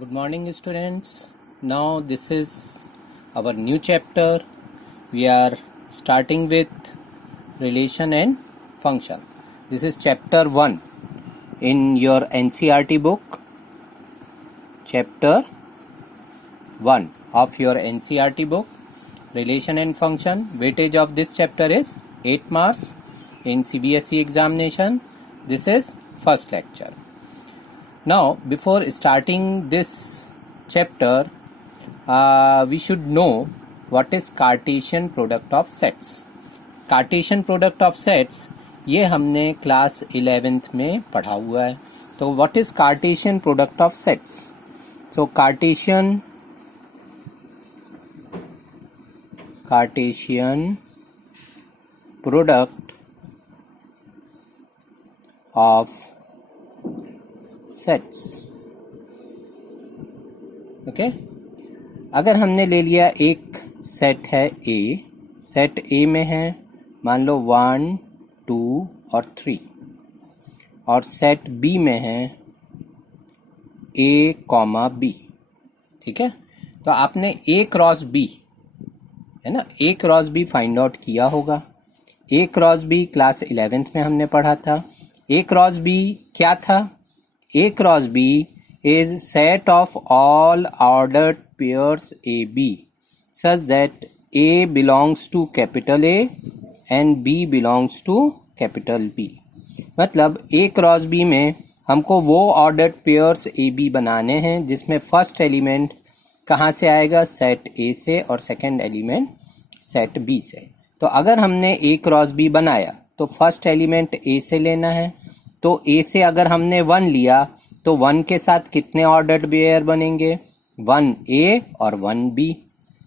Good morning, students. Now this is our new chapter. We are starting with relation and function. This is chapter 1 in your NCERT book. Chapter 1 of your NCERT book, relation and function. Weightage of this chapter is 8 marks in CBSE examination. This is first lecture. Now, before starting this chapter, we should know what is Cartesian product of sets. Cartesian product of sets ये हमने class 11th में पढ़ा हुआ है. तो what is Cartesian product of sets? So Cartesian product of sets. Okay, अगर हमने ले लिया एक सेट है ए, सेट ए में है मान लो 1, 2 और 3, और सेट बी में है ए कॉमा बी. ठीक है, तो आपने ए क्रॉस बी है ना, ए क्रॉस बी फाइंड आउट किया होगा. ए क्रॉस बी क्लास 11th में हमने पढ़ा था. ए क्रॉस बी क्या था? A cross B is set of all ordered pairs AB such that A belongs to capital A and B belongs to capital B. मतलब A cross B में हमको वो ordered pairs AB बनाने हैं जिसमें first element कहाँ से आएगा? सेट A से, और सेकंड एलिमेंट सेट B से. तो अगर हमने A cross B बनाया तो फर्स्ट एलिमेंट A से लेना है. तो A से अगर हमने 1 लिया तो 1 के साथ कितने ऑर्डर्ड पेयर बनेंगे? 1A और 1B,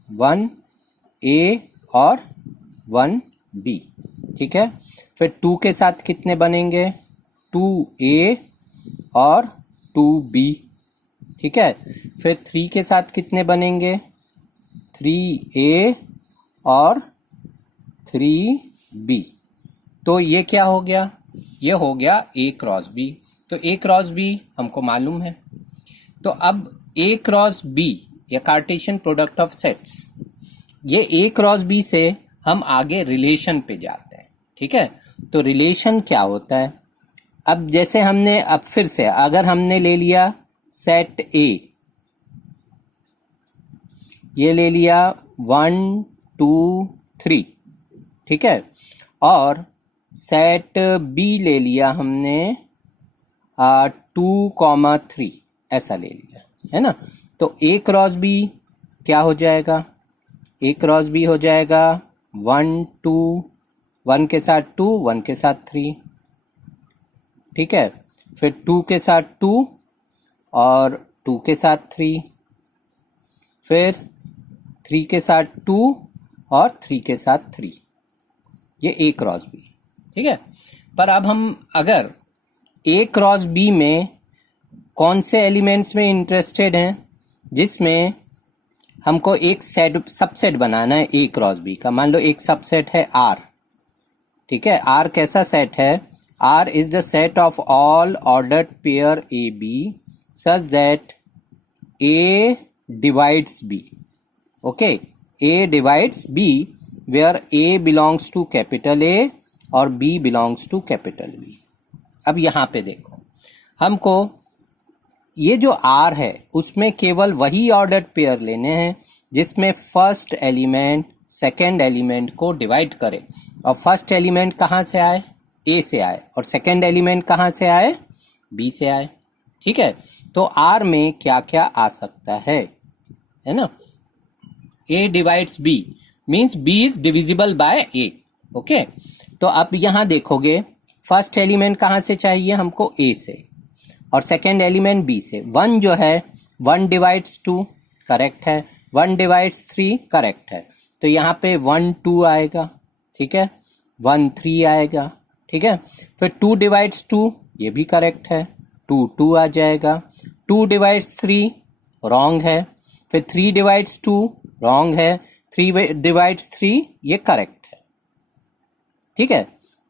1A और 1B. ठीक है, फिर 2 के साथ कितने बनेंगे? 2A और 2B. ठीक है, फिर 3 के साथ कितने बनेंगे? 3A और 3B. तो ये क्या हो गया? ये हो गया A क्रॉस B. तो A क्रॉस B हमको मालूम है. तो अब A क्रॉस B या कार्टेशियन प्रोडक्ट ऑफ सेट्स, ये A क्रॉस B से हम आगे रिलेशन पे जाते हैं. ठीक है, तो रिलेशन क्या होता है? अब जैसे हमने, अब फिर से अगर हमने ले लिया सेट A, ये ले लिया 1, 2, 3. ठीक है, और सेट बी ले लिया हमने 2, 3, ऐसा ले लिया है ना. तो ए क्रॉस बी क्या हो जाएगा? ए क्रॉस बी हो जाएगा 1, 2, 1 के साथ 2, 1 के साथ 3. ठीक है, फिर 2 के साथ 2 और 2 के साथ 3, फिर 3 के साथ 2 और 3 के साथ 3. ये ए क्रॉस बी. ठीक है, पर अब हम अगर ए क्रॉस बी में कौन से एलिमेंट्स में इंटरेस्टेड हैं जिसमें हमको एक सेट सबसेट बनाना है ए क्रॉस बी का. मान लो एक सबसेट है आर. ठीक है, आर कैसा सेट है? R is the set of all ordered pair A B such that A divides B. Okay, A divides B where A belongs to capital A और B belongs to capital B. अब यहाँ पे देखो, हमको ये जो R है उसमें केवल वही ऑर्डर्ड पेयर लेने हैं जिसमें फर्स्ट एलिमेंट सेकंड एलिमेंट को डिवाइड करे, और फर्स्ट एलिमेंट कहाँ से आए? A से आए, और सेकंड एलिमेंट कहाँ से आए? B से आए. ठीक है, तो R में क्या क्या आ सकता है ना? A divides B means B is divisible by A. Okay, तो अब यहां देखोगे फर्स्ट एलिमेंट कहां से चाहिए हमको? A से, और सेकंड एलिमेंट B से. 1 जो है 1 डिवाइड्स 2 करेक्ट है, 1 डिवाइड्स 3 करेक्ट है. तो यहाँ पे 1, 2 आएगा. ठीक है, 1, 3 आएगा. ठीक है, फिर 2 डिवाइड्स 2 ये भी करेक्ट है, 2, 2 आ जाएगा. 2 डिवाइड्स 3 रॉन्ग है, फिर 3 डिवाइड्स 2 रॉन्ग है, 3 डिवाइड्स 3 ये करेक्ट. ठीक है,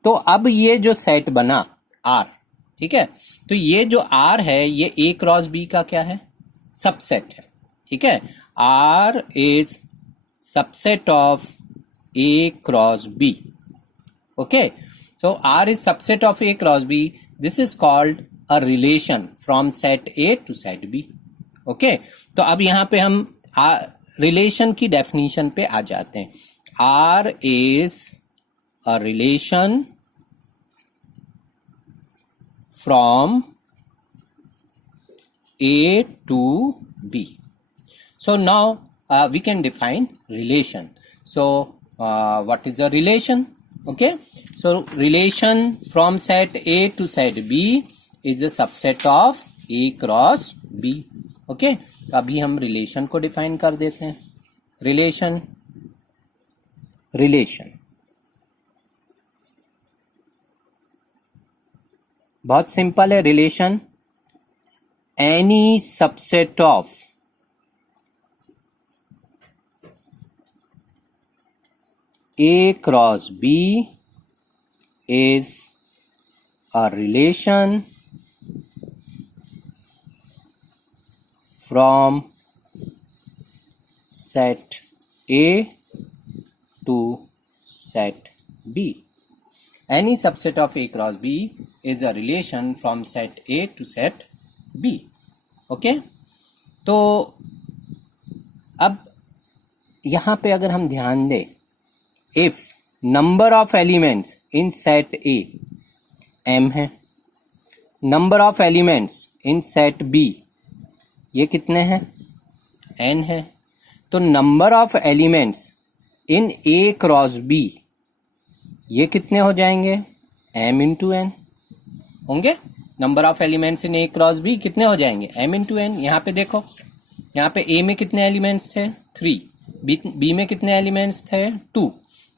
तो अब ये जो सेट बना R, ठीक है, तो ये जो R है ये A क्रॉस B का क्या है? सबसेट है, ठीक है। R is subset of A cross B, okay. So R is subset of A cross B. This is called a relation from set A to set B. Okay, तो अब यहां पे हम रिलेशन की डेफिनेशन पे आ जाते हैं। R is a relation from A to B. So now we can define relation. So what is a relation? Okay, so relation from set A to set B is a subset of A cross B. Okay, तो अभी हम relation को define कर देते हैं। Relation बहुत simple है। Relation any subset of A cross B is a relation from set A to set B. Any subset of A cross B is a relation from set A to set B. Okay? तो अब यहां पे अगर हम ध्यान दें, if number of elements in set A m है, number of elements in set B ये कितने हैं, n है, तो number of elements in A cross B ये कितने हो जाएंगे, m into n होंगे। Number of elements in A cross B कितने हो जाएंगे, m into n। यहाँ पे देखो, यहाँ पे A में कितने एलिमेंट्स थे, 3, B में कितने एलिमेंट्स थे, 2,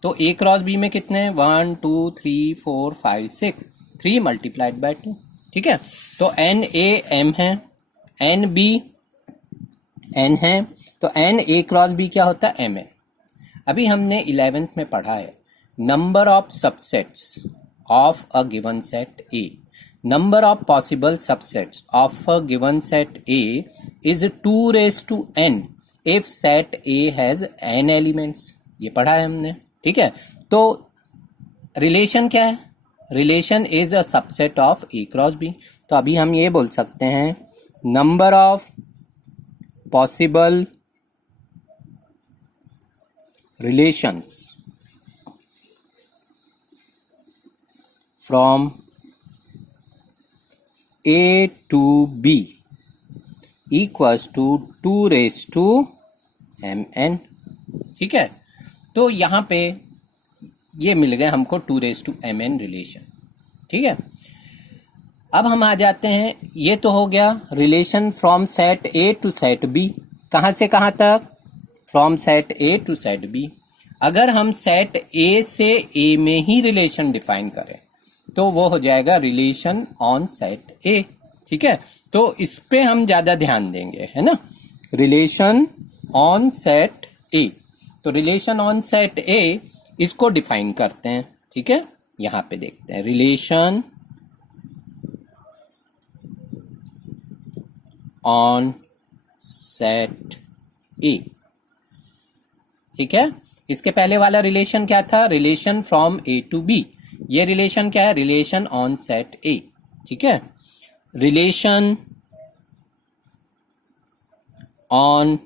तो A क्रॉस B में कितने हैं, 1 2 3 4 5 6, 3 मल्टीप्लाइड बाय 2, ठीक है। तो n A m है, n B n है, तो n A क्रॉस B क्या होता है, mn। अभी हमने 11th में पढ़ा है number of subsets of a given set A, number of possible subsets of a given set A is 2 raised to n if set A has n elements, ये पढ़ा है हमने, ठीक है। तो रिलेशन क्या है, relation is a subset of A cross B। तो अभी हम ये बोल सकते हैं number of possible relations from A to B equals to 2 raised to mn, ठीक है। तो यहां पे ये मिल गए हमको 2 raised to mn रिलेशन, ठीक है। अब हम आ जाते हैं, ये तो हो गया relation from set A to set B। कहां से कहां तक, from set A to set B। अगर हम सेट A से A में ही रिलेशन डिफाइन करें तो वो हो जाएगा रिलेशन ऑन सेट A, ठीक है। तो इस पे हम ज्यादा ध्यान देंगे, है ना, रिलेशन ऑन सेट A। तो रिलेशन ऑन सेट A इसको डिफाइन करते हैं, ठीक है। यहां पे देखते हैं रिलेशन ऑन सेट A, ठीक है। इसके पहले वाला रिलेशन क्या था, relation from A to B। ये रिलेशन क्या है, रिलेशन ऑन सेट A, ठीक है। Relation on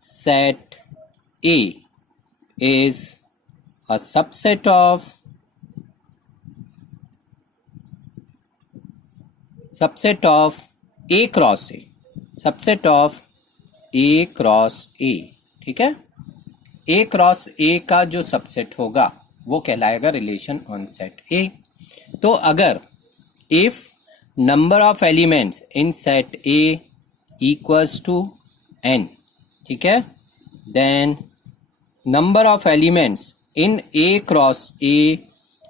set A is a subset of A cross A, subset of A cross A, ठीक है। A क्रॉस A का जो सबसेट होगा वो कहलाएगा रिलेशन ऑन सेट A। तो अगर if number of elements in set A equals to n, ठीक है, then number of elements in A cross A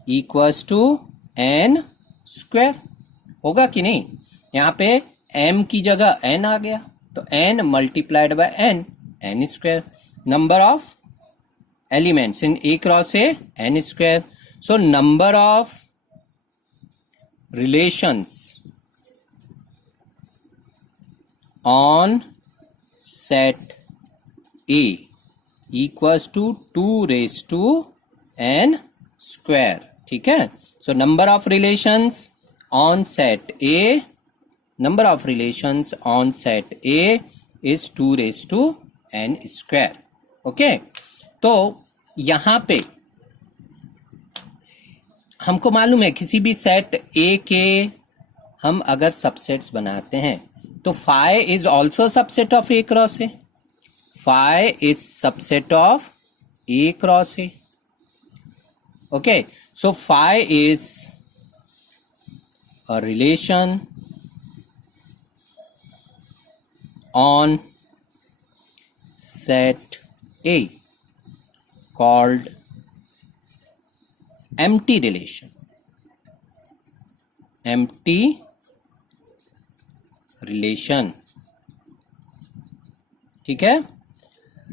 equals to n square, होगा कि नहीं। यहाँ पे m की जगह n आ गया, तो n multiplied by n square. Number of elements in A cross A n square. So number of relations on set A equals to 2n square. ठीक है. So number of relations on set A, number of relations on set A is 2n square. Okay. तो यहां पे हमको मालूम है किसी भी सेट ए के हम अगर सबसेट्स बनाते हैं तो phi is also subset of A cross A. Phi is subset of A cross A. Okay. So phi is a relation on set A called empty relation. Empty relation. ठीक है.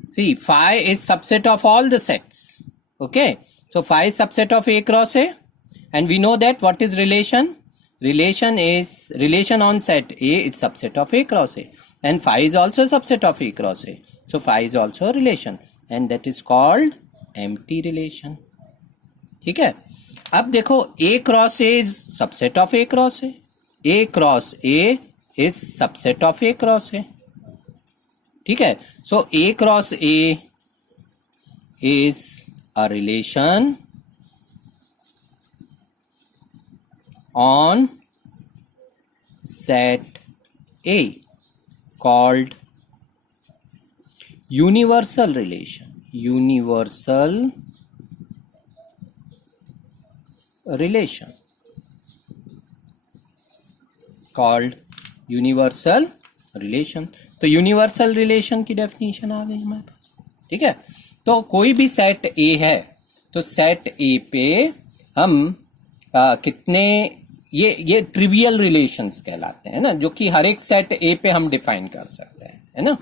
See, phi is subset of all the sets. Okay. So phi is subset of A cross A, and we know that what is relation? Relation on set A is subset of A cross A, and phi is also subset of A cross A. So phi is also a relation, and that is called empty relation. ठीक है. अब देखो A cross A is subset of A cross A. A cross A is subset of A cross A. ठीक है. So A cross A is a relation on set A called universal relation. Universal relation called universal relation. तो universal relation की definition आ गई हमारे पास. ठीक है. तो कोई भी सेट ए है तो सेट ए पे हम कितने ये ट्रिवियल रिलेशंस कहलाते हैं ना, जो कि हर एक सेट ए पे हम डिफाइन कर सकते हैं, है ना.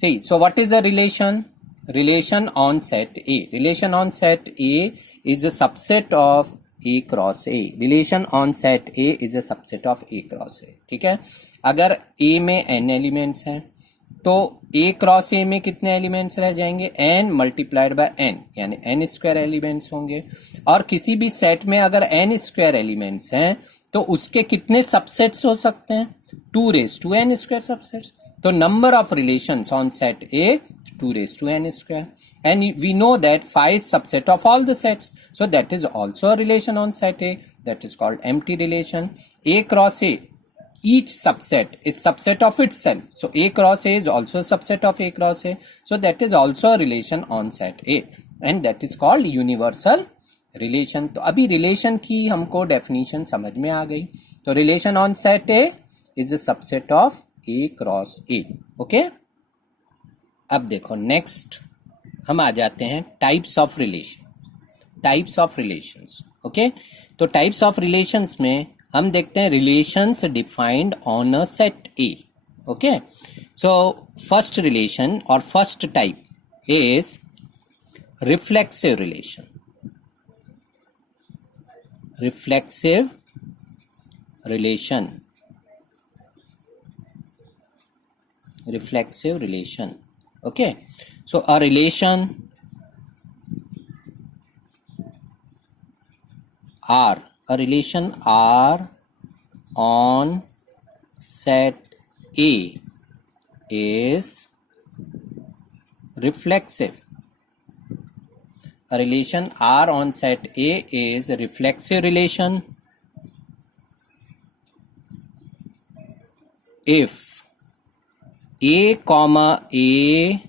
सही. So what is a relation? Relation on set A. Relation on set A is a subset of A cross A. Relation on set A is a subset of A cross ए. ठीक है. अगर ए में n एलिमेंट्स हैं तो ए cross ए में कितने elements रह जाएंगे? n मल्टीप्लाइड बाय n, यानी n स्क्वायर एलिमेंट्स होंगे. और किसी भी सेट में अगर n स्क्वायर एलिमेंट्स हैं तो उसके कितने सबसेट्स हो सकते हैं? 2n square subsets. तो number of relations on set A 2n square, and we know that phi is subset of all the sets, so that is also a relation on set A, that is called empty relation. A cross A, each subset is subset of itself, so A cross A is also a subset of A cross A, so that is also a relation on set A, and that is called universal relation. तो अभी relation की हमको definition समझ में आ गई. तो relation on set A is a subset of A cross A. okay? अब देखो नेक्स्ट हम आ जाते हैं types of relation. Types of relations. Okay. तो टाइप्स ऑफ रिलेशंस में हम देखते हैं relations defined on a set A. Okay. So first relation और first type is reflexive relation. Reflexive relation. reflexive relation. Okay, so a relation R on set A is reflexive. A relation R on set A is a reflexive relation if A comma A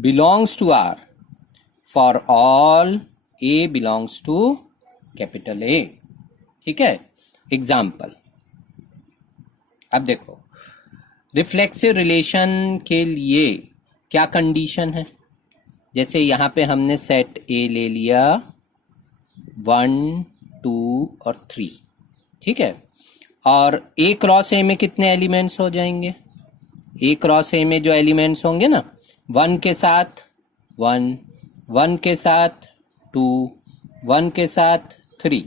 belongs to R for all A belongs to capital A. ठीक है. Example. अब देखो reflexive relation के लिए क्या condition है. जैसे यहाँ पे हमने सेट A ले लिया 1, 2 और 3. ठीक है. और A क्रॉस A में कितने एलिमेंट्स हो जाएंगे? ए क्रॉस ए में जो एलिमेंट्स होंगे ना, 1 के साथ 1, 1 के साथ 2, 1 के साथ 3,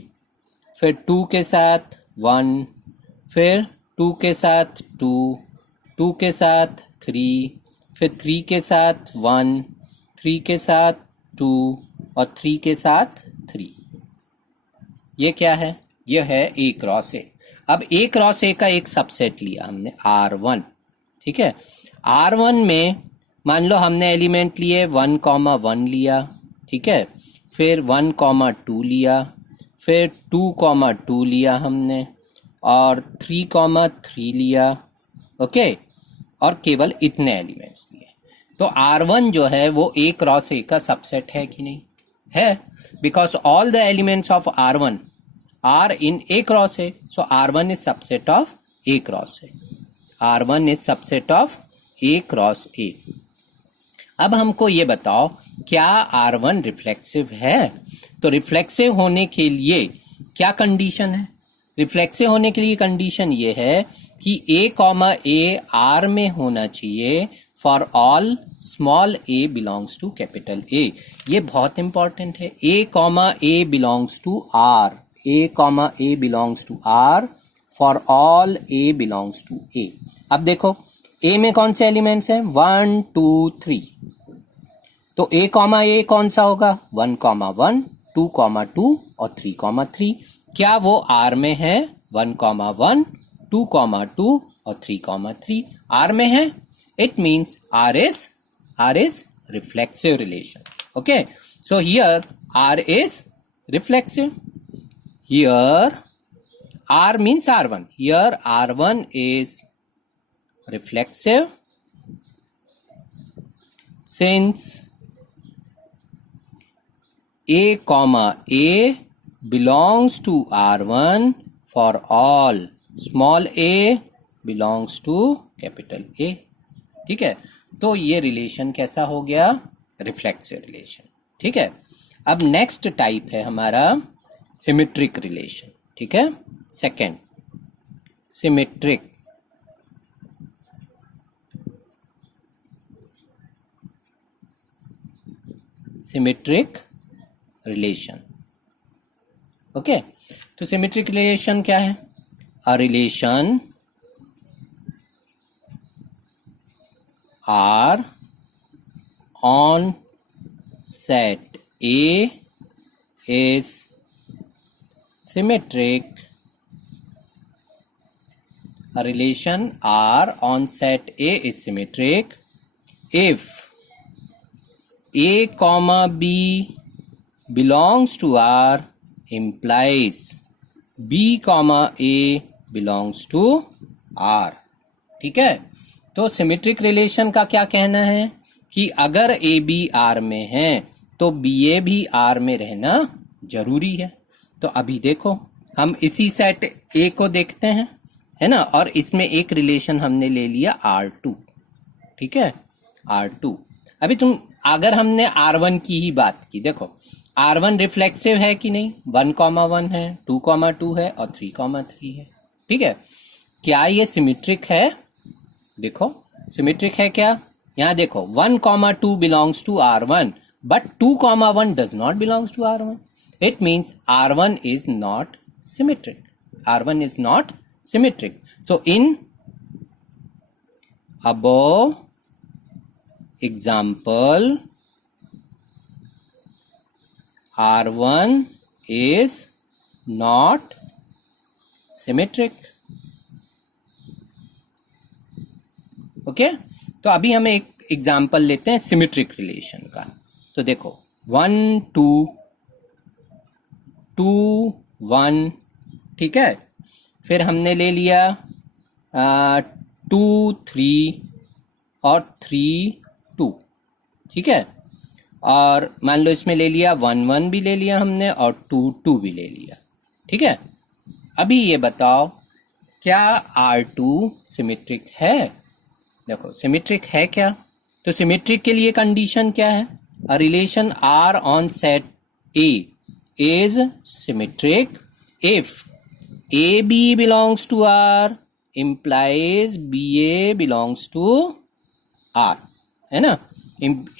फिर 2 के साथ 1, फिर 2 के साथ 2, 2 के साथ 3, फिर 3 के साथ 1, 3 के साथ 2 और 3 के साथ 3। ये क्या है? ये है A क्रॉस A। अब A क्रॉस A का एक सबसेट लिया हमने R1, ठीक है। R1 में मान लो हमने एलिमेंट लिए 1,1 लिया, ठीक है, फिर 1,2 लिया, फिर 2,2 लिया हमने, और 3,3 लिया, ओके, और केवल इतने एलिमेंट्स लिए। तो R1 जो है वो A क्रॉस A का सबसेट है कि नहीं? है, because all the elements of R1 are in A cross A, so R1 is subset of A cross A. R1 is subset of A cross A. अब हमको ये बताओ, क्या R1 रिफ्लेक्सिव है? तो रिफ्लेक्सिव होने के लिए क्या कंडीशन है? रिफ्लेक्सिव होने के लिए कंडीशन ये है कि A, R में होना चाहिए for all small a belongs to capital A। ये बहुत इंपॉर्टेंट है। A belongs to R, A belongs to R for all A belongs to A। अब देखो A में कौन से एलिमेंट्स हैं? 1, 2, 3। तो A, A कौन सा होगा? 1,1, 2,2 और 3,3। क्या वो R में है? 1,1, 2,2 और 3,3 R में है। It means R is reflexive relation. Okay, so here R is reflexive. Here R means R1. Here R1 is reflexive since A belongs to R1 for all small a belongs to capital A। ठीक है, तो ये relation कैसा हो गया? Reflexive relation. ठीक है, अब नेक्स्ट टाइप है हमारा सिमेट्रिक रिलेशन। ठीक है, second symmetric. Symmetric relation. Okay, तो सिमेट्रिक रिलेशन क्या है? A relation R on set A is symmetric. A relation R on set A is symmetric if A, B belongs to R implies B, A belongs to R। ठीक है, तो symmetric relation का क्या कहना है कि अगर ए बी आर में है तो बी ए भी आर में रहना जरूरी है। तो अभी देखो हम इसी सेट ए को देखते हैं, है ना, और इसमें एक रिलेशन हमने ले लिया R2। ठीक है, R2। अभी अगर हमने R1 की ही बात की, देखो R1 रिफ्लेक्सिव है कि नहीं? 1,1 है, 2,2 है और 3,3 है। ठीक है, क्या ये सिमेट्रिक है? देखो सिमेट्रिक है क्या? यहां देखो 1,2 belongs to R1 but 2,1 does not belongs to R1। It means R1 is not symmetric. R1 is not symmetric. So in above example R1 is not symmetric। ओके, तो अभी हम एक एग्जाम्पल लेते हैं सिमेट्रिक रिलेशन का। तो देखो 1, 2, 2, 1। ठीक है, फिर हमने ले लिया 2, 3 और 3, 2। ठीक है, और मान लो इसमें ले लिया 1, 1 भी ले लिया हमने और 2, 2 भी ले लिया। ठीक है, अभी ये बताओ क्या R2 सिमेट्रिक है? देखो सिमेट्रिक है क्या? तो सिमेट्रिक के लिए कंडीशन क्या है? A relation R on set A is symmetric if AB belongs to R implies BA belongs to R, है ना?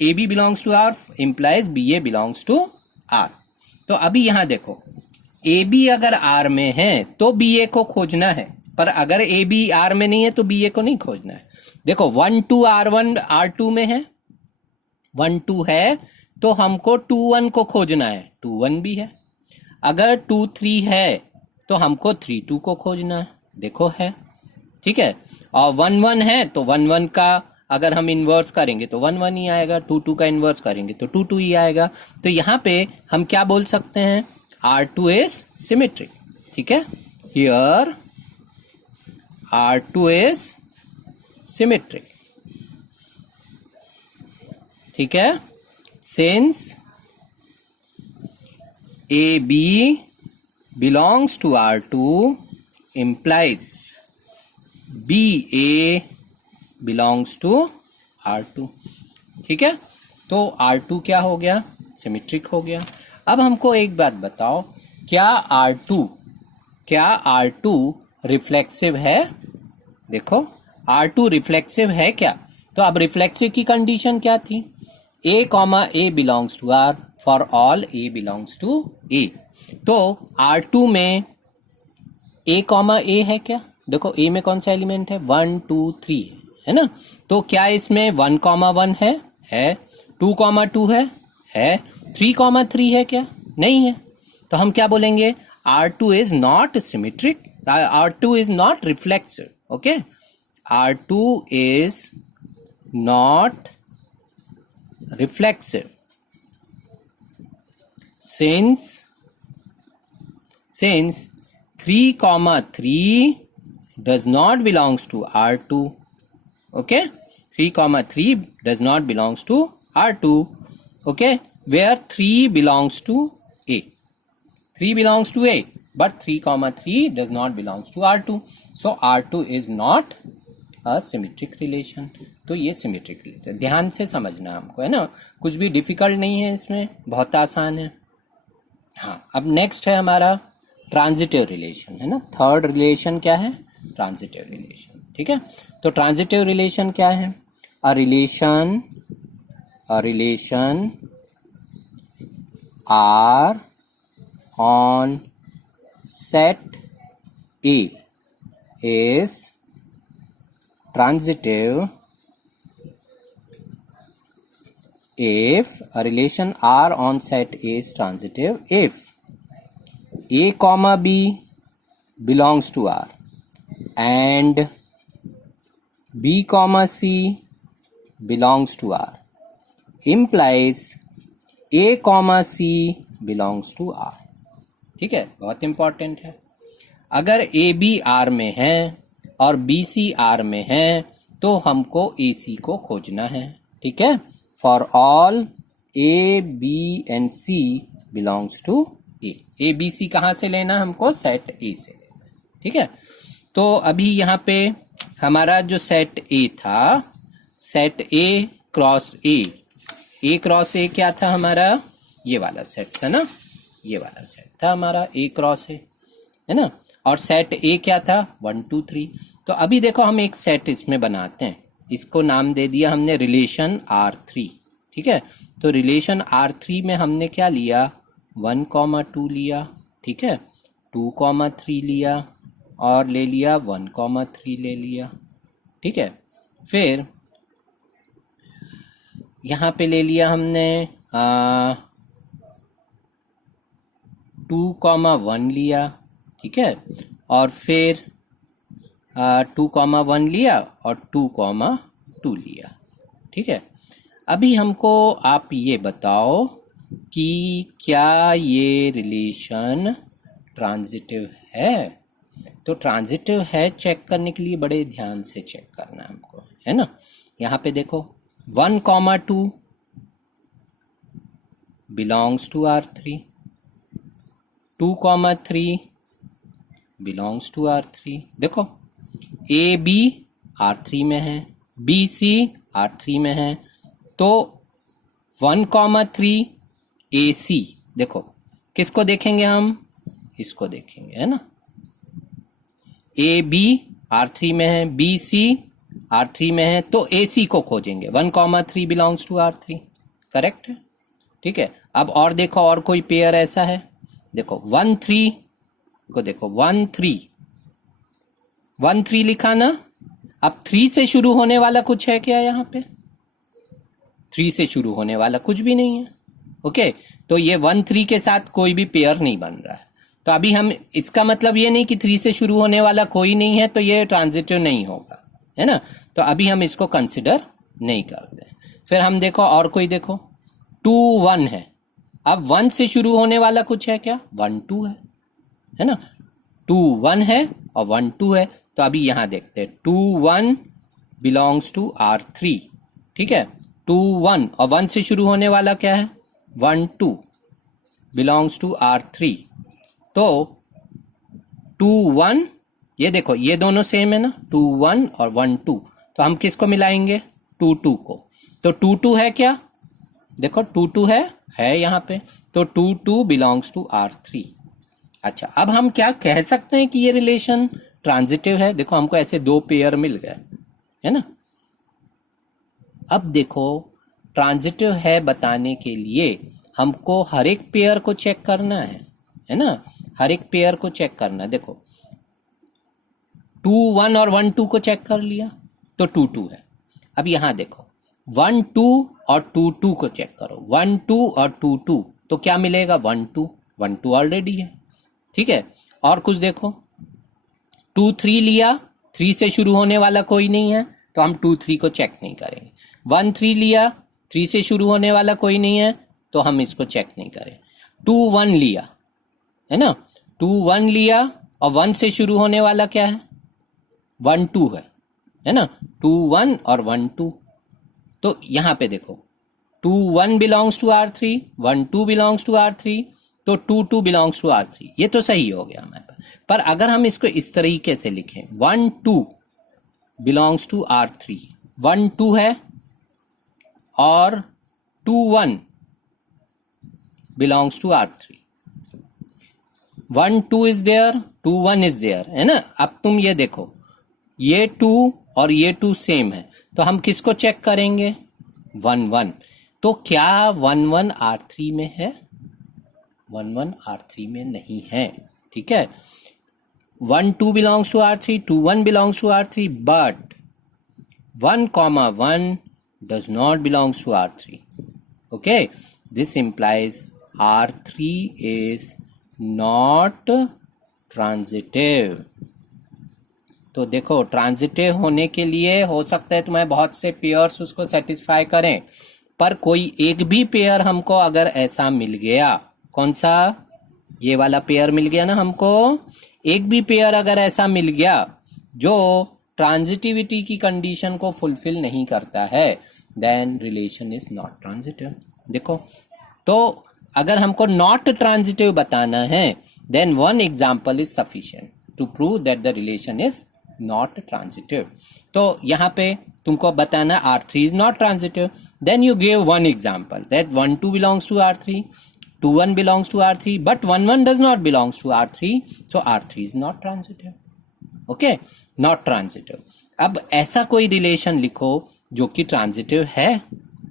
AB belongs to R implies BA belongs to R। तो अभी यहां देखो AB अगर R में है तो BA को खोजना है, पर अगर AB R में नहीं है तो BA को नहीं खोजना है। देखो 1 2 R1 R2 में है, 1 2 है तो हमको 2 1 को खोजना है, 2 1 भी है। अगर 2 3 है तो हमको 3 2 को खोजना है, देखो है, ठीक है। और 1 1 है तो 1 1 का अगर हम इन्वर्स करेंगे तो 1 1 ही आएगा, 2 2 का इन्वर्स करेंगे तो 2 2 ही आएगा। तो यहाँ पे हम क्या बोल सकते हैं, R2 इज सिमेट्रिक, ठीक है। हियर R2 इज सिमेट्रिक, ठीक है। Since AB belongs to R2 implies BA belongs to R2, ठीक है। तो R2 क्या हो गया, सिमेट्रिक हो गया। अब हमको एक बात बताओ, क्या R2 रिफ्लेक्सिव है? देखो R2 रिफ्लेक्सिव है क्या? तो अब रिफ्लेक्सिव की कंडीशन क्या थी, A comma A belongs to R, for all A belongs to A। तो R2 में A कॉमा A है क्या? देखो A में कौन सा एलिमेंट है, 1 2 3 है ना। तो क्या इसमें 1 कॉमा 1 है, 2 कॉमा 2 है, 3 कॉमा 3 है क्या? नहीं है। तो हम क्या बोलेंगे, R2 is not symmetric, R2 is not reflexive, okay. R2 is not reflexive since 3 comma 3 does not belongs to R2, okay, 3 comma 3 does not belongs to R2, okay, where 3 belongs to A, 3 belongs to A but 3 comma 3 does not belongs to R2, so R2 is not a symmetric relation। तो ये symmetric relation, ध्यान से समझना हमको, है ना, कुछ भी डिफिकल्ट नहीं है इसमें, बहुत आसान है। हाँ, अब नेक्स्ट है हमारा ट्रांजिटिव रिलेशन, है ना। थर्ड रिलेशन क्या है, ट्रांजिटिव रिलेशन, ठीक है। तो ट्रांजिटिव रिलेशन क्या है, a relation R on set A is transitive if a relation R on set A is transitive if A comma B belongs to R and B comma C belongs to R implies A comma C belongs to R, ठीक है, बहुत important है। अगर A B R में है और B C R में है तो हमको A C को खोजना है, ठीक है। For all A, B and C belongs to A, A, B, C कहाँ से लेना हमको, सेट A से लेना, ठीक है। तो अभी यहाँ पे हमारा जो सेट A था, set A cross A cross A क्या था हमारा, ये वाला सेट था ना, ये वाला सेट था हमारा A क्रॉस A, है ना। और सेट A क्या था, 1 2 3। तो अभी देखो हम एक सेट इसमें बनाते हैं, इसको नाम दे दिया हमने रिलेशन R3, ठीक है। तो रिलेशन R3 में हमने क्या लिया, 1 कॉमा 2 लिया, ठीक है, 2 कॉमा 3 लिया और ले लिया 1 कॉमा 3 ले लिया, ठीक है। फिर यहाँ पे ले लिया हमने 2 कॉमा 1 लिया, ठीक है, और फिर 2 कॉमा 1 लिया और 2 कॉमा 2 लिया, ठीक है। अभी हमको आप ये बताओ कि क्या ये रिलेशन ट्रांजिटिव है। तो ट्रांजिटिव है चेक करने के लिए बड़े ध्यान से चेक करना है हमको, है ना। यहाँ पे देखो 1 comma 2 belongs to R3, 2 comma 3 belongs to R3। देखो ए बी R3 में है, बी सी R3 में है, तो 1 कॉमा 3 ए सी, देखो किसको देखेंगे हम, इसको देखेंगे, है ना। ए बी R3 में है, बी सी R3 में है, तो ए सी को खोजेंगे, 1 comma 3 belongs to R3, correct है, ठीक है। अब और देखो और कोई पेयर ऐसा है, देखो 1 3 को देखो 1 3 लिखा ना, अब 3 से शुरू होने वाला कुछ है क्या यहाँ पे? 3 से शुरू होने वाला कुछ भी नहीं है। ओके, तो ये 1 3 के साथ कोई भी पेयर नहीं बन रहा है। तो अभी हम, इसका मतलब ये नहीं कि 3 से शुरू होने वाला कोई नहीं है तो ये ट्रांजिटिव नहीं होगा, है ना। तो अभी हम इसको कंसिडर नहीं करते। फिर हम देखो और कोई देखो, 2 1 है। अब 1 से शुरू होने वाला कुछ है क्या? 1 2 है ना। 2 1 है और 1 2 है। तो अभी यहां देखते हैं, 2 1 बिलोंग्स टू R3, ठीक है। 2 1 और 1 से शुरू होने वाला क्या है? 1 2 बिलोंग्स टू R3। तो 2 1, ये देखो ये दोनों सेम है ना, 2 1 और 1 2। तो हम किसको मिलाएंगे? 2 2 को। तो 2 2 है क्या? देखो 2 2 है यहाँ पे। तो 2 2 बिलोंग्स टू R3। अच्छा, अब हम क्या कह सकते हैं कि ये रिलेशन ट्रांजिटिव है? देखो हमको ऐसे 2 पेयर मिल गए, है ना। अब देखो ट्रांजिटिव है बताने के लिए हमको हर एक पेयर को चेक करना है ना। हर एक पेयर को चेक करना है। देखो 2 1 और 1 2 को चेक कर लिया तो 2 2 है। अब यहां देखो 1 2 और 2 2 को चेक करो, 1 2 और 2 2, तो क्या मिलेगा? 1 2। 1 2 ऑलरेडी है, ठीक है। और कुछ देखो, 2 3 लिया, 3 से शुरू होने वाला कोई नहीं है तो हम 2 3 को चेक नहीं करेंगे। 1 3 लिया, 3 से शुरू होने वाला कोई नहीं है तो हम इसको चेक नहीं करें। 2 1 लिया, है ना। 2 1 लिया और 1 से शुरू होने वाला क्या है? 1 2 है ना। 2 1 और 1 2। तो यहां पे देखो 2 1 belongs to R3, 1 2 belongs to R3, तो 2 2 बिलोंग्स टू R3। ये तो सही हो गया हमारे पास। पर अगर हम इसको इस तरीके से लिखें, 1 2 बिलोंग्स टू R3, 1 2 है और 2 1 belongs to R3, 1 2 is there, 2 1 is there, है ना। अब तुम ये देखो, ये 2 और ये 2 सेम है तो हम किसको चेक करेंगे? 1 1। तो क्या 1 1 R3 में है? 1 1 R3 में नहीं है, ठीक है। 1 2 belongs to R3, 2 1 belongs to R3, but 1 comma 1 does not belongs to R3. Okay, this implies R3 is not transitive. तो देखो ट्रांजिटिव होने के लिए हो सकता है तुम्हें बहुत से पेयर्स उसको सेटिस्फाई करें, पर कोई एक भी पेयर हमको अगर ऐसा मिल गया, कौन सा? ये वाला पेयर मिल गया ना हमको। एक भी पेयर अगर ऐसा मिल गया जो ट्रांजिटिविटी की कंडीशन को फुलफिल नहीं करता है, then relation is not transitive. देखो, तो अगर हमको नॉट ट्रांजिटिव बताना है, then one example is sufficient to prove that the relation is not transitive. तो यहाँ पे तुमको बताना R3 is not transitive, then you give one example that 1 2 belongs to R3, 2 1 belongs to R3, but 1 1 does not belongs to R3, so R3 is not transitive. Okay, not transitive. अब ऐसा कोई relation लिखो जो कि transitive है।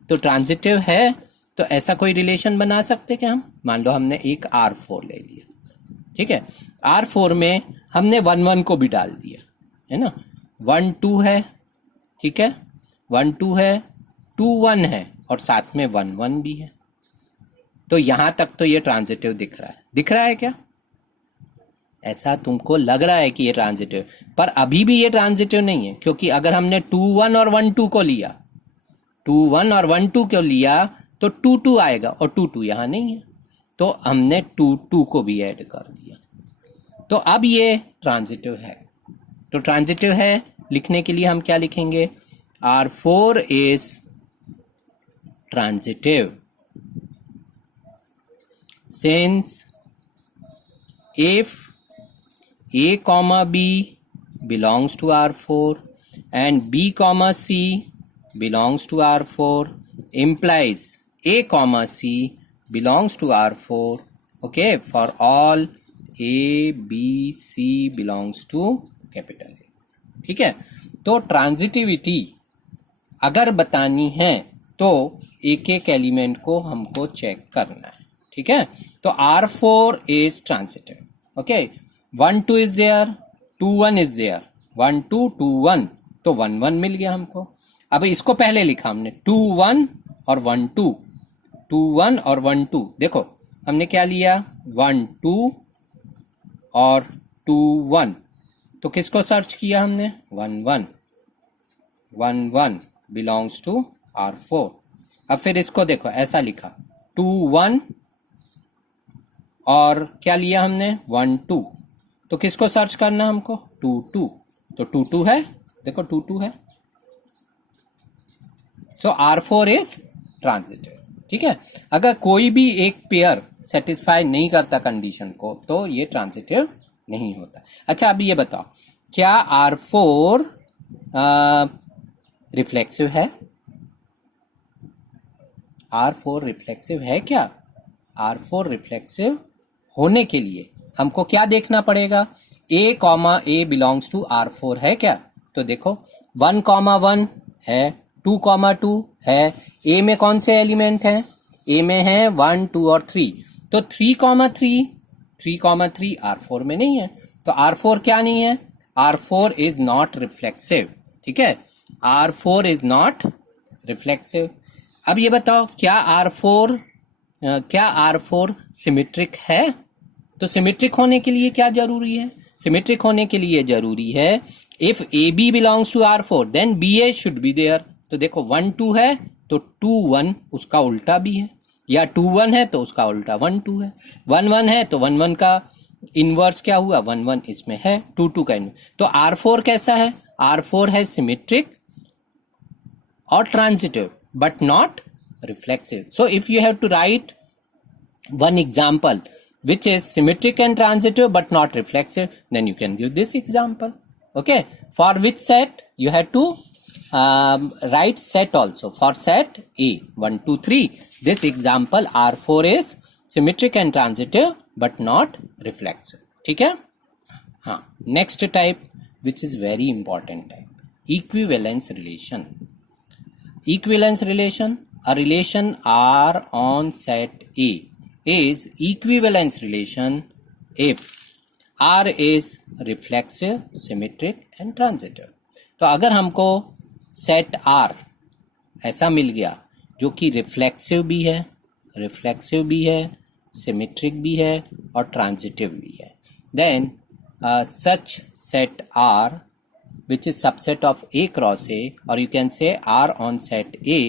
तो transitive है तो ऐसा कोई रिलेशन बना सकते क्या हम? मान लो हमने एक R4 ले लिया, ठीक है। R4 में हमने 1 1 को भी डाल दिया, है ना। 1 2 है, ठीक है, 1 2 है, 2 1 है और साथ में 1 1 भी है। तो यहां तक तो ये ट्रांजिटिव दिख रहा है। दिख रहा है क्या? ऐसा तुमको लग रहा है कि ये ट्रांजिटिव, पर अभी भी ये ट्रांजिटिव नहीं है, क्योंकि अगर हमने 2 1 और 1 2 को लिया, 2 1 और 1 2 को लिया तो 2 2 आएगा और 2 2 यहां नहीं है, तो हमने 2 2 को भी ऐड कर दिया। तो अब ये ट्रांजिटिव है। तो ट्रांजिटिव है लिखने के लिए हम क्या लिखेंगे? R4 is transitive since if A comma B belongs to R4 and B comma C belongs to R4 implies A comma C belongs to R4, okay, for all A B C belongs to capital A. ठीक है। तो transitivity अगर बतानी है तो एक एक element को हमको चेक करना है, ठीक है। तो R4 is transitive, okay. 1 2 is there, 2 1 is there, 1 2 2 1, तो 1 1 मिल गया हमको। अब इसको पहले लिखा हमने 2 1 और 1 2, 2 1 और 1 2। देखो हमने क्या लिया 1 2 और 2 1, तो किसको सर्च किया हमने 1 1, 1 1 बिलोंग्स टू R4। अब फिर इसको देखो ऐसा लिखा 2 1 और क्या लिया हमने 1 2, तो किसको सर्च करना हमको 2 2, तो 2 2 है, देखो 2 2 है। सो R4 इज ट्रांजिटिव। ठीक है, अगर कोई भी एक पेयर सेटिस्फाई नहीं करता कंडीशन को तो ये ट्रांजिटिव नहीं होता। अच्छा अब ये बताओ क्या R4 रिफ्लेक्सिव है? R4 रिफ्लेक्सिव है क्या? R4 रिफ्लेक्सिव होने के लिए हमको क्या देखना पड़ेगा, A बिलोंग्स टू R4 है क्या? तो देखो 1 1 है, 2 2 है। A में कौन से एलिमेंट हैं? A में है 1 2 और 3, तो 3 3 R4 में नहीं है, तो R4 क्या नहीं है? R4 is not reflexive. ठीक है, R4 इज नॉट रिफ्लेक्सिव। अब ये बताओ क्या R4 सिमेट्रिक है? तो सिमेट्रिक होने के लिए क्या जरूरी है? सिमेट्रिक होने के लिए जरूरी है if AB belongs to R4 then BA should be there. तो देखो 1 2 है तो 2 1 उसका उल्टा भी है, या 2 1 है तो उसका उल्टा 1 2 है, 1 1 है तो 1 1 का इनवर्स क्या हुआ 1 1 इसमें है, 2 2 का इनवर्स। तो R4 कैसा है? R4 है सिमेट्रिक और transitive but not reflexive. So if you have to write one example which is symmetric and transitive but not reflexive, then you can give this example. Okay, for which set you have to write set also. For set A 1 2 3, this example R4 is symmetric and transitive but not reflexive. ठीक है, हाँ। next type which is very important type, equivalence relation. Equivalence relation, a relation R on set A is equivalence relation if R is reflexive, symmetric and transitive. तो अगर हमको set R ऐसा मिल गया जो कि रिफ्लेक्सिव भी है, सिमेट्रिक भी है और ट्रांजिटिव भी है, then such set R which is subset of A cross A, or you can say R on set A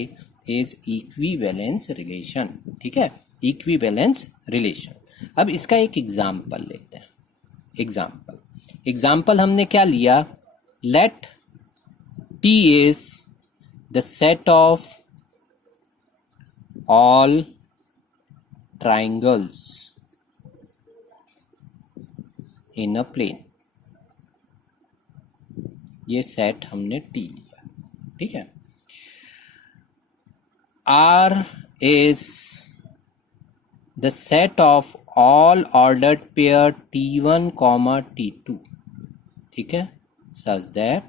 is equivalence relation. ठीक है, equivalence relation. अब इसका एक एग्जाम्पल लेते हैं। एग्जाम्पल हमने क्या लिया, let T is the set of all triangles in a plane. ये सेट हमने T लिया। ठीक है, R is the set of all ordered pair T1, T2. ठीक है, such that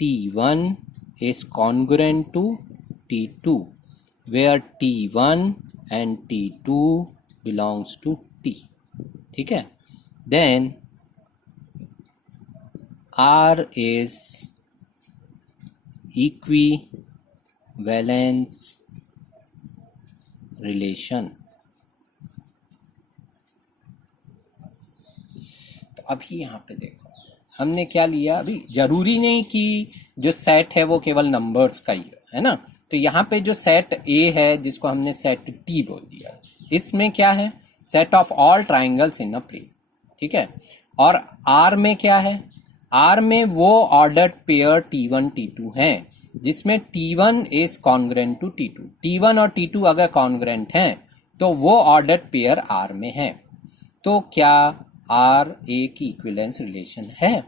T1 is congruent to T2 where T1 and T2 belongs to T. ठीक है, then R is equivalence relation. तो अभी यहाँ पे देखो हमने क्या लिया, अभी जरूरी नहीं कि जो सेट है वो केवल नंबर्स का ही है ना। तो यहाँ पे जो सेट A है जिसको हमने सेट T बोल दिया, इसमें क्या है, set of all triangles in a plane. ठीक है, और R में क्या है, R में वो ऑर्डर्ड पेयर T1 T2 हैं जिसमें T1 is congruent to T2। T1 और T2 अगर कॉन्ग्रेंट हैं तो वो ऑर्डर्ड पेयर R में है। तो क्या R एक इक्विवेलेंस रिलेशन है?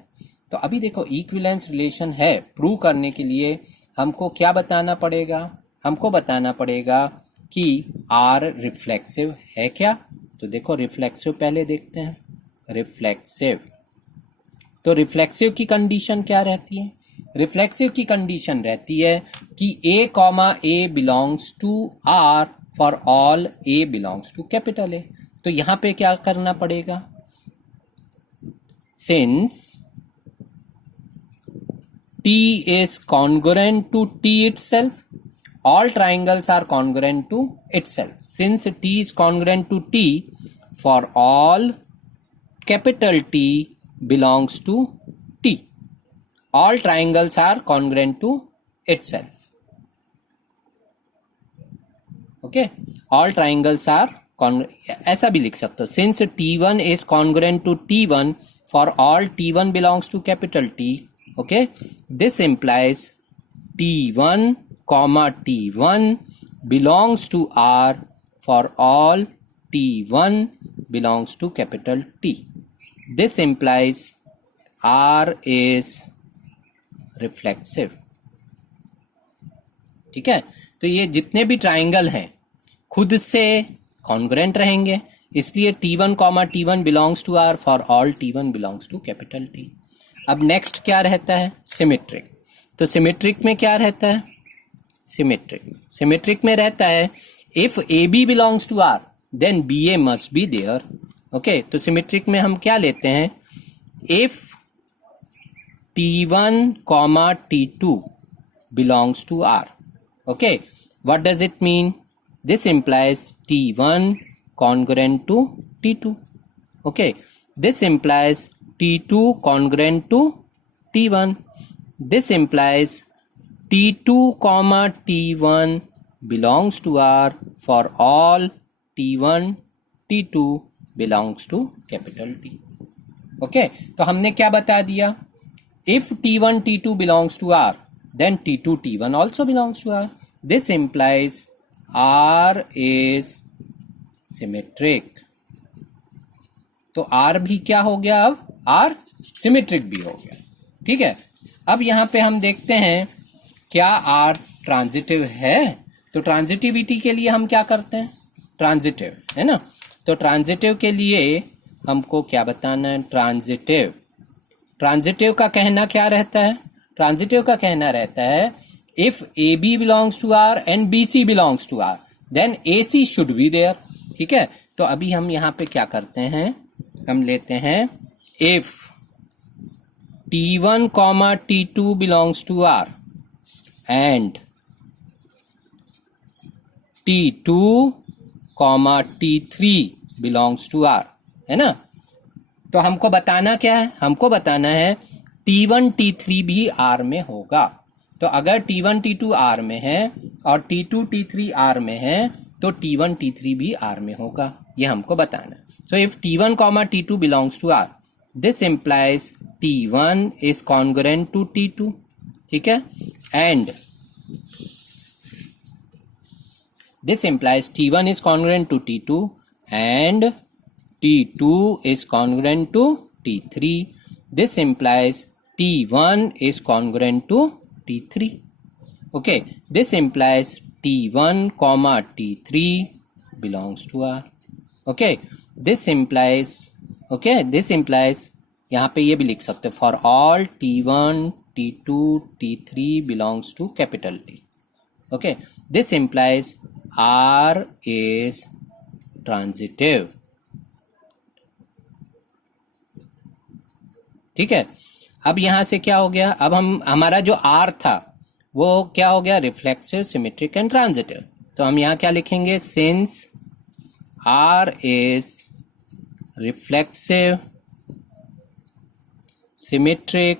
तो अभी देखो इक्विवेलेंस रिलेशन है, प्रूव करने के लिए हमको क्या बताना पड़ेगा, हमको बताना पड़ेगा कि R रिफ्लेक्सिव है क्या। तो देखो रिफ्लेक्सिव पहले देखते हैं, रिफ्लेक्सिव। तो रिफ्लेक्सिव की कंडीशन क्या रहती है, रिफ्लेक्सिव की कंडीशन रहती है कि A belongs to R for all A belongs to capital A। तो यहां पे क्या करना पड़ेगा, since T T is congruent to T itself, all triangles are congruent to itself. Since T is congruent to T, for all capital T belongs to T, all triangles are congruent to itself. Okay, all triangles are ऐसा भी लिख सकते हो. Since T1 is congruent to T1 for all T1 belongs to capital T, okay, this implies T1 comma T1 belongs to R for all T1 belongs to capital T. This implies R is reflexive. ठीक है, तो ये जितने भी triangle हैं खुद से congruent रहेंगे, इसलिए T1 comma T1 belongs to R for all T1 belongs to capital T. अब नेक्स्ट क्या रहता है? सिमेट्रिक. तो सिमेट्रिक में क्या रहता है? सिमेट्रिक में रहता है if AB belongs to R then BA must be there. Okay, तो सिमेट्रिक में हम क्या लेते हैं? If T1 comma T2 belongs to R. Okay, what does it mean? This implies T1 congruent to T2. Okay, this implies T2 congruent to T1. This implies T2 comma T1 belongs to R for all T1 T2 belongs to capital T. Okay, तो हमने क्या बता दिया? If T1 T2 belongs to R, then T2 T1 also belongs to R. This implies R is symmetric. तो R भी क्या हो गया? अब R सिमेट्रिक भी हो गया. ठीक है, अब यहां पे हम देखते हैं क्या R ट्रांजिटिव है. तो ट्रांजिटिविटी के लिए हम क्या करते हैं? ट्रांजिटिव है ना. तो ट्रांजिटिव के लिए हमको क्या बताना है? ट्रांजिटिव का कहना क्या रहता है? ट्रांजिटिव का कहना रहता है if AB belongs to R and BC belongs to R, then AC should be there. ठीक है, तो अभी हम यहाँ पे क्या करते हैं? हम लेते हैं if T1 comma T2 belongs to R and T2 comma T3 belongs to R, है ना. तो हमको बताना क्या है? हमको बताना है T1 T3 भी R में होगा. तो अगर T1 T2 R में है और T2 T3 R में है तो T1 T3 भी R में होगा, ये हमको बताना है. So if T1 comma T2 belongs to R, this implies T1 is congruent to T2. ठीक है, and this implies T1 is congruent to T2 and T2 is congruent to T3. This implies T1 is congruent to T3. Okay, this implies T1 comma T3 belongs to R. Okay, this implies यहाँ पे ये भी लिख सकते for all T1 T2 T3 belongs to capital T. Okay, this implies R is transitive. ठीक है, अब यहां से क्या हो गया? अब हमारा जो R था वो क्या हो गया? Reflexive, symmetric and transitive. तो हम यहां क्या लिखेंगे? Since R is reflexive, symmetric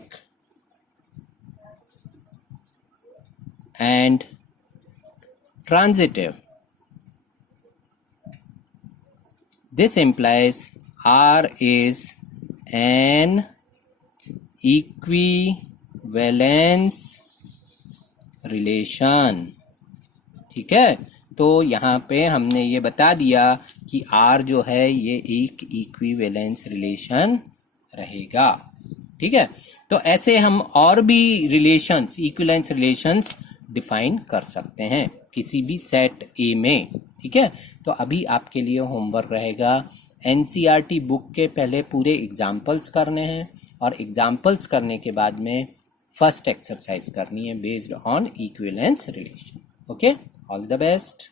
and transitive, this implies R is an equivalence relation. ठीक है, तो यहाँ पे हमने ये बता दिया कि R जो है ये एक इक्विवेलेंस रिलेशन रहेगा. ठीक है, तो ऐसे हम और भी रिलेशंस, इक्विवेलेंस रिलेशंस डिफाइन कर सकते हैं किसी भी सेट A में. ठीक है, तो अभी आपके लिए होमवर्क रहेगा NCERT बुक के पहले पूरे एग्जाम्पल्स करने हैं और एग्जाम्पल्स करने के बाद में फर्स्ट एक्सरसाइज करनी है based on equivalence relation. Okay, all the best.